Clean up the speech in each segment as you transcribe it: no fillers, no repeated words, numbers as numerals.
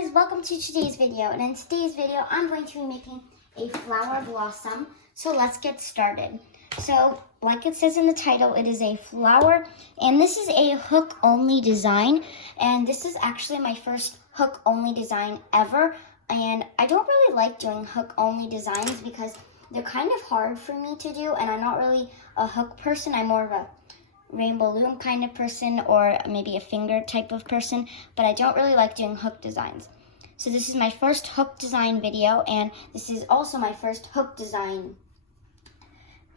guys, welcome to today's video. And in today's video, I'm going to be making a flower blossom. So let's get started. So like it says in the title, it is a flower, and this is a hook only design. And this is actually my first hook only design ever. And I don't really like doing hook only designs because they're kind of hard for me to do. And I'm not really a hook person. I'm more of a rainbow loom kind of person, or maybe a finger type of person, but I don't really like doing hook designs. So this is my first hook design video, and this is also my first hook design.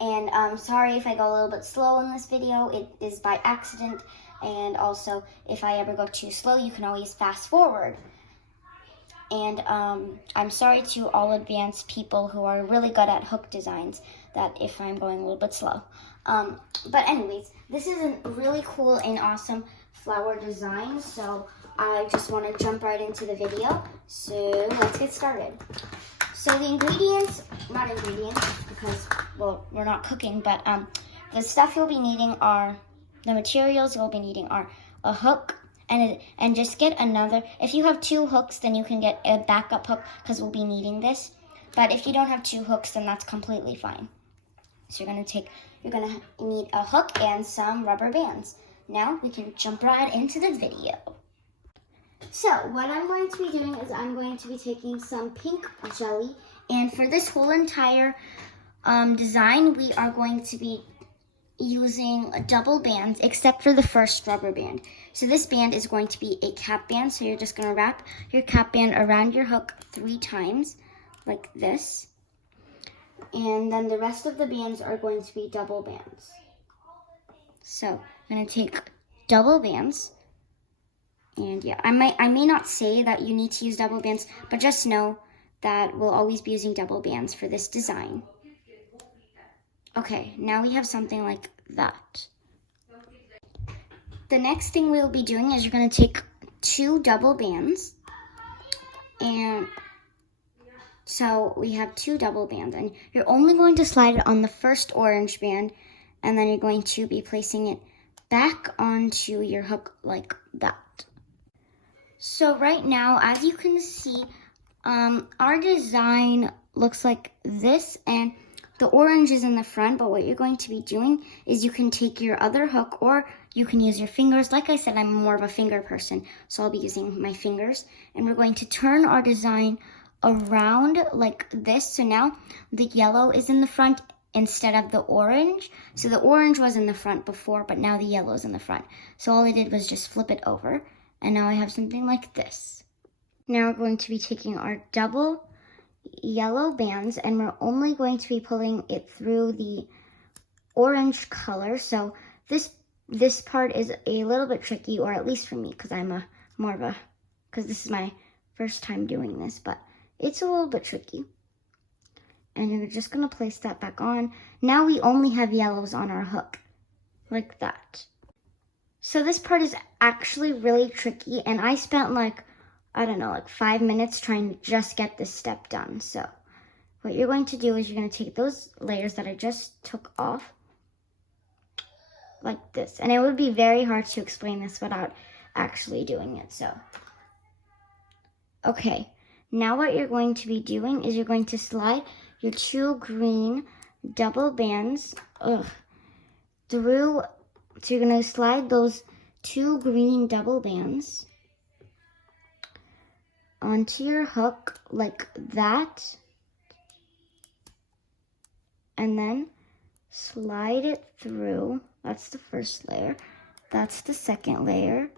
And sorry if I go a little bit slow in this video, it is by accident, and also if I ever go too slow, you can always fast forward. And I'm sorry to all advanced people who are really good at hook designs that if I'm going a little bit slow. But anyways, this is a really cool and awesome flower design, so I just want to jump right into the video. So let's get started. So the ingredients, not ingredients because, well, we're not cooking, but the stuff you'll be needing are, the materials you'll be needing are a hook, and just get another. If you have two hooks, then you can get a backup hook because we'll be needing this. But if you don't have two hooks, then that's completely fine. So you're gonna need a hook and some rubber bands. Now we can jump right into the video. So what I'm going to be doing is I'm going to be taking some pink jelly, and for this whole entire design, we are going to be using double bands, except for the first rubber band. So this band is going to be a cap band, so you're just going to wrap your cap band around your hook 3 times, like this. And then the rest of the bands are going to be double bands. So I'm going to take double bands. And yeah, I may not say that you need to use double bands, but just know that we'll always be using double bands for this design. Okay, now we have something like that. The next thing we'll be doing is you're going to take 2 double bands, and so we have 2 double bands, and you're only going to slide it on the first orange band, and then you're going to be placing it back onto your hook like that. So right now, as you can see, our design looks like this, and the orange is in the front, but what you're going to be doing is you can take your other hook, or you can use your fingers. Like I said, I'm more of a finger person, so I'll be using my fingers, and we're going to turn our design around like this. So now the yellow is in the front instead of the orange. So the orange was in the front before, but now the yellow is in the front. So all I did was just flip it over, and now I have something like this. Now we're going to be taking our double yellow bands, and we're only going to be pulling it through the orange color. So this part is a little bit tricky, or at least for me, because because this is my first time doing this, but it's a little bit tricky. And you're just going to place that back on. Now we only have yellows on our hook, like that. So this part is actually really tricky, and I spent like 5 minutes trying to just get this step done. So what you're going to do is you're going to take those layers that I just took off, like this. And it would be very hard to explain this without actually doing it. So, okay. Now what you're going to be doing is you're going to slide your 2 green double bands through. So you're going to slide those 2 green double bands onto your hook like that. And then slide it through. That's the first layer. That's the second layer.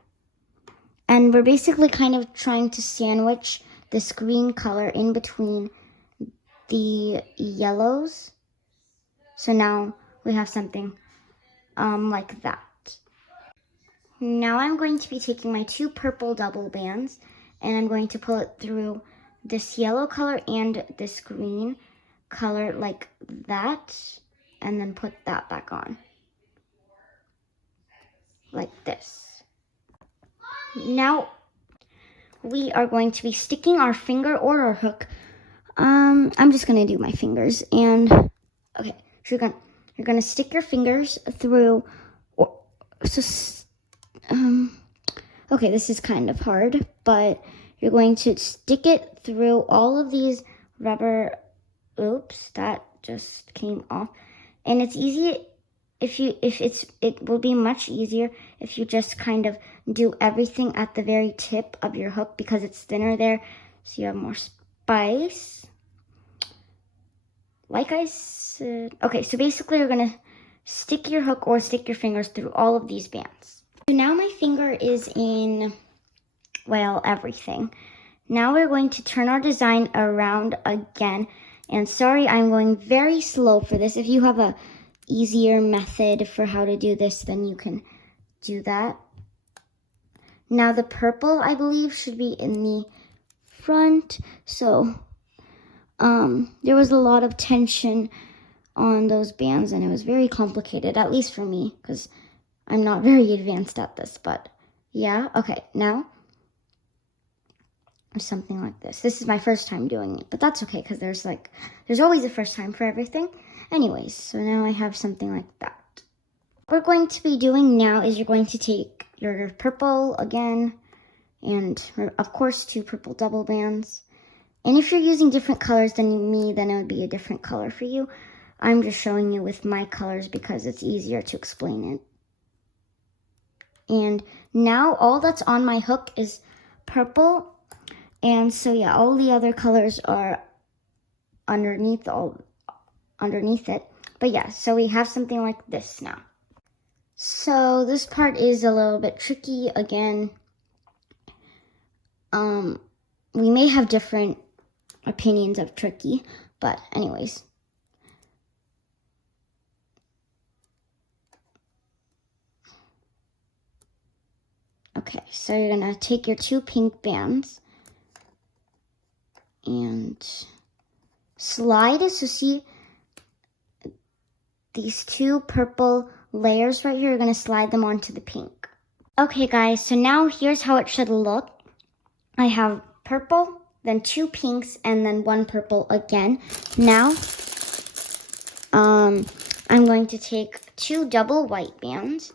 And we're basically kind of trying to sandwich this green color in between the yellows. So now we have something like that. Now I'm going to be taking my 2 purple double bands, and I'm going to pull it through this yellow color and this green color like that, and then put that back on like this. Now we are going to be sticking our finger or our hook. I'm just going to do my fingers. And okay, so you're going to stick your fingers through. Okay, this is kind of hard, but you're going to stick it through all of these rubber. Oops, that just came off. And it's easy it will be much easier if you just kind of do everything at the very tip of your hook because it's thinner there, so you have more space. Like I said, okay, so basically you're gonna stick your hook or stick your fingers through all of these bands. So now my finger is in, well, everything. Now we're going to turn our design around again. And sorry, I'm going very slow for this. If you have a easier method for how to do this, then you can do that. Now the purple, I believe, should be in the front. So there was a lot of tension on those bands, and it was very complicated, at least for me, because I'm not very advanced at this, but yeah. Okay, now something like this. This is my first time doing it, but that's okay because there's always a first time for everything. Anyways, so now I have something like that. What we're going to be doing now is you're going to take your purple again, and of course 2 purple double bands. And if you're using different colors than me, then it would be a different color for you. I'm just showing you with my colors because it's easier to explain it. And now all that's on my hook is purple. And so yeah, all the other colors are underneath it. But yeah, so we have something like this now. So this part is a little bit tricky again. We may have different opinions of tricky, but anyways. Okay, so you're gonna take your 2 pink bands and slide. So see these 2 purple layers right here, you're gonna slide them onto the pink. Okay guys, so now here's how it should look. I have purple, then 2 pinks, and then 1 purple again. Now, I'm going to take 2 double white bands.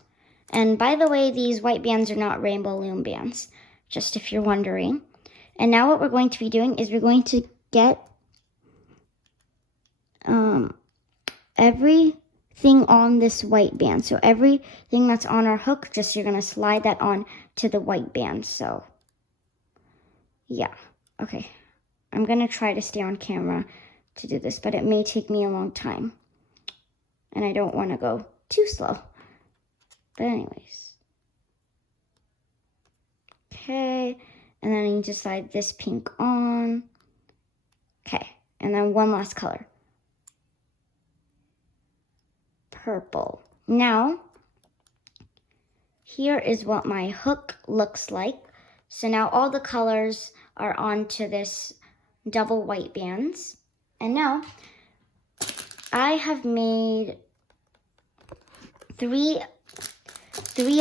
And by the way, these white bands are not rainbow loom bands, just if you're wondering. And now what we're going to be doing is we're going to get everything on this white band. So everything that's on our hook, just you're going to slide that on to the white band. So yeah, okay. I'm going to try to stay on camera to do this, but it may take me a long time. And I don't want to go too slow. But anyways. Okay, and then you just slide this pink on. Okay, and then one last color. Purple. Now, here is what my hook looks like. So now all the colors are onto this double white bands. And now, I have made three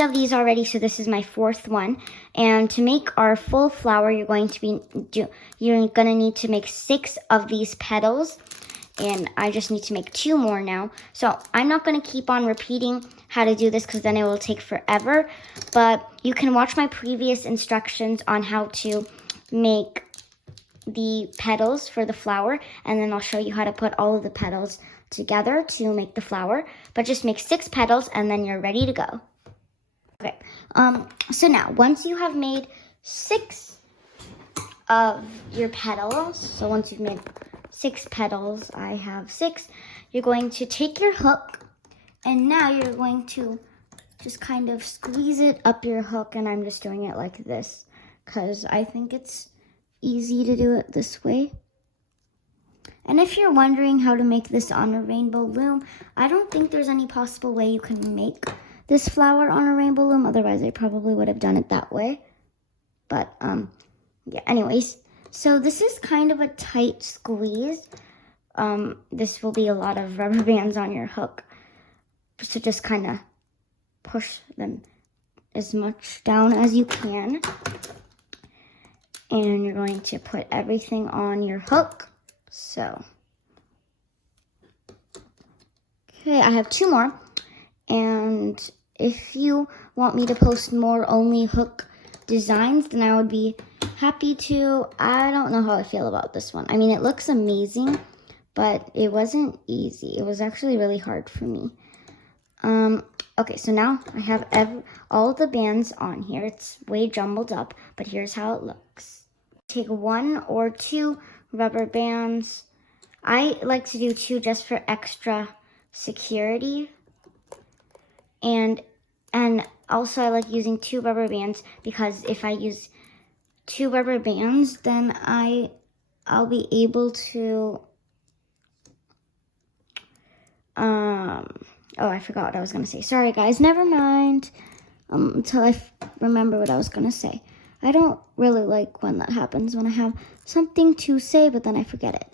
of these already, so this is my 4th one. And to make our full flower, you're going to need to make 6 of these petals, and I just need to make 2 more now. So I'm not going to keep on repeating how to do this because then it will take forever, but you can watch my previous instructions on how to make the petals for the flower, and then I'll show you how to put all of the petals together to make the flower. But just make 6 petals and then you're ready to go. Okay, so now once you have made 6 of your petals, so once you've made 6 petals, I have 6, you're going to take your hook, and now you're going to just kind of squeeze it up your hook, and I'm just doing it like this because I think it's easy to do it this way. And if you're wondering how to make this on a rainbow loom, I don't think there's any possible way you can make this flower on a rainbow loom. Otherwise, I probably would have done it that way. But, yeah, anyways. So this is kind of a tight squeeze. This will be a lot of rubber bands on your hook. So just kind of push them as much down as you can. And you're going to put everything on your hook. So, okay, I have 2 more. And if you want me to post more only hook designs, then I would be happy to. I don't know how I feel about this one. I mean, it looks amazing, but it wasn't easy. It was actually really hard for me. Okay, so now I have all the bands on here. It's way jumbled up, but here's how it looks. Take 1 or 2 rubber bands. I like to do 2 just for extra security. And also I like using 2 rubber bands because if I use 2 rubber bands, then I'll be able to oh, I forgot what I was going to say. Sorry, guys. Never mind. Until I remember what I was going to say. I don't really like when that happens, when I have something to say, but then I forget it.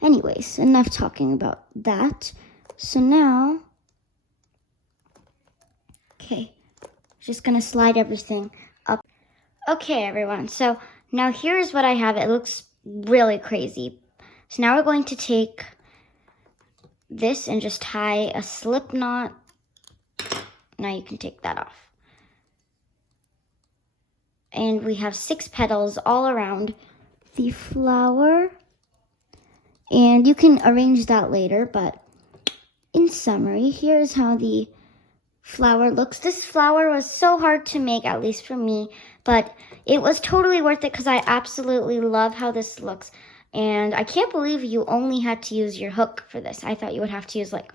Anyways, enough talking about that. So now, okay, just going to slide everything up. Okay, everyone. So now here's what I have. It looks really crazy. So now we're going to take this and just tie a slip knot. Now you can take that off. And we have 6 petals all around the flower. And you can arrange that later, but in summary, here's how the flower looks. This flower was so hard to make, at least for me, but it was totally worth it because I absolutely love how this looks. And I can't believe you only had to use your hook for this. I thought you would have to use like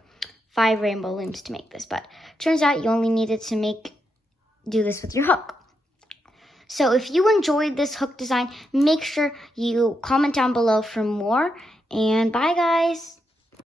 5 rainbow looms to make this, but turns out you only needed to do this with your hook. So if you enjoyed this hook design, make sure you comment down below for more, and bye guys!